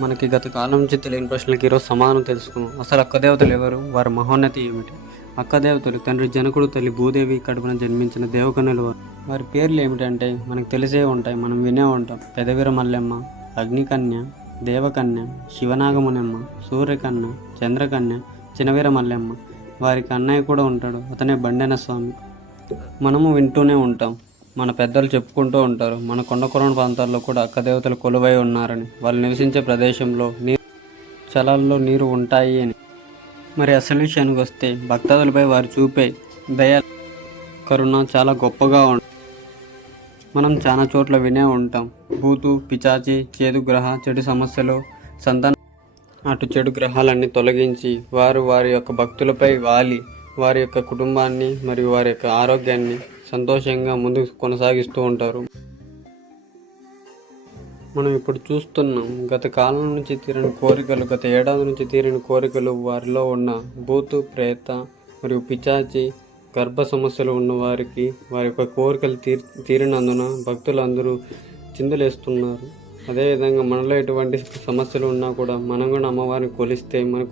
మనకి గత కాలం నుంచి తెలియని ప్రశ్నలకు ఈరోజు సమాధానం తెలుసుకున్నాం. అసలు అక్కదేవతలు ఎవరు? వారి మహోన్నతి ఏమిటి? అక్కదేవతలు తండ్రి జనకుడు, తల్లి భూదేవి కడుపున జన్మించిన దేవకన్యలు వారు. వారి పేర్లు ఏమిటంటే మనకు తెలిసే ఉంటాయి, మనం వినే ఉంటాం. పెదవీర మల్లెమ్మ, అగ్నికన్య, దేవకన్య, శివనాగమునమ్మ, సూర్యకన్య, చంద్రకన్య, చినవీర మల్లెమ్మ. వారికి అన్నయ్య కూడా ఉంటాడు, అతనే బండెన స్వామి. మనము వింటూనే ఉంటాం, మన పెద్దలు చెప్పుకుంటూ ఉంటారు, మన కొండకొరణ ప్రాంతాల్లో కూడా అక్కదేవతలు కొలువై ఉన్నారని, వాళ్ళు నివసించే ప్రదేశంలో చలాల్లో నీరు ఉంటాయి అని. మరి అసలు విషయానికి వస్తే భక్తాదులపై వారు చూపే దయ, కరుణ చాలా గొప్పగా ఉంటుంది. మనం చాలా చోట్ల వినే ఉంటాం, భూతు, పిచాచి, చేదు గ్రహ, చెడు సమస్యలు, సంతాన అటు చెడు గ్రహాలన్నీ తొలగించి వారి యొక్క భక్తులపై వాలి వారి యొక్క కుటుంబాన్ని మరియు వారి యొక్క ఆరోగ్యాన్ని సంతోషంగా ముందుకు కొనసాగిస్తూ ఉంటారు. మనం ఇప్పుడు చూస్తున్నాం, గత కాలం నుంచి తీరని కోరికలు, గత ఏడాది నుంచి తీరని కోరికలు వారిలో ఉన్న భూతు, ప్రేత మరియు పిచాచి గర్భ సమస్యలు ఉన్న వారికి వారి యొక్క కోరికలు తీరినందున భక్తులు అందరూ చిందులేస్తున్నారు. అదేవిధంగా మనలో ఎటువంటి సమస్యలు ఉన్నా కూడా మనం కూడా అమ్మవారిని కొలిస్తే మన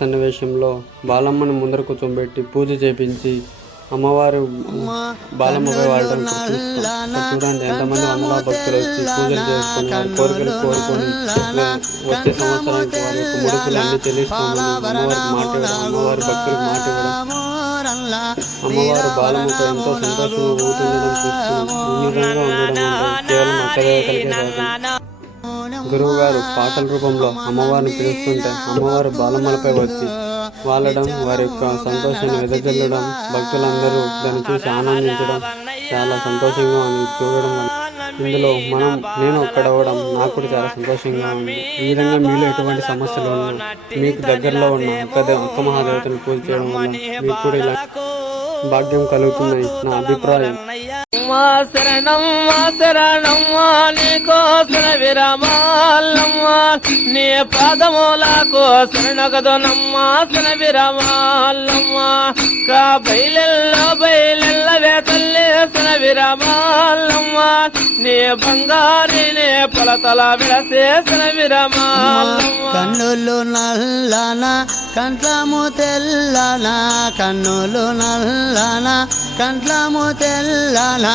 సన్నివేశంలో బాలమ్మను ముందర కూర్చోబెట్టి పూజ చేపించి అమ్మవారు బాలమ్మపై వాడడం చూడండి. ఎంతమంది వందల భక్తులు వచ్చి పూజలు చేసుకుని వారి కోరికలు కోరుకొని వచ్చే సంవత్సరానికి వారి యొక్క ముడుపులు అన్ని చెల్లిస్తామని అమ్మవారికి మాట ఇవ్వడం, అమ్మవారి భక్తులకు మాట ఇవ్వడం, అమ్మవారు బాలమ్మపై ఎంతో సంతోషంగా ఊతుండడం చూస్తున్నాం. ఈ విధంగా ఉండడం అంటే కేవలం అక్కదేవతలకే కాదు. గురువు గారు పాటల రూపంలో అమ్మవారిని పిలుస్తుంటే అమ్మవారు బాలమ్మలపై వచ్చి వాలడం, వారి యొక్క సంతోషాన్ని వెదజల్లడం, భక్తులందరూ దాన్ని చూసి ఆనందించడం చాలా సంతోషంగా ఉంది. చూడడం ఇందులో నేను ఒక్కడవడం నాకు కూడా చాలా సంతోషంగా ఉంది. ఈ విధంగా మీలో ఎటువంటి సమస్యలు ఉన్నా మీకు దగ్గరలో ఉన్న అక్క మహాదేవతను పూజ చేయడం వల్ల మీకు కూడా ఇలా భాగ్యం కలుగుతున్నాయి నా అభిప్రాయం. నీ పాదములకు శరణగదు నమ్మా శన విరమాలమ్మ బయలెల్లవే తల్లి శన విరమాలమ్మ నీ బంగారి నీ పొలతల విడసే శన విరమాలమ్మ. కన్నులు నల్లన కంట్లము తెల్లన, కన్నులు నల్లన కంట్లము తెల్లన,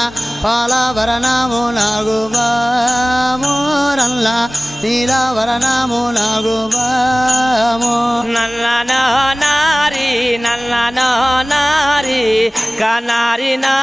పాలవరణము నాగుబామోరల్ల నీలవరణము నాగుబామో. నల్లనో నారి నల్లనో నారి కనారి నా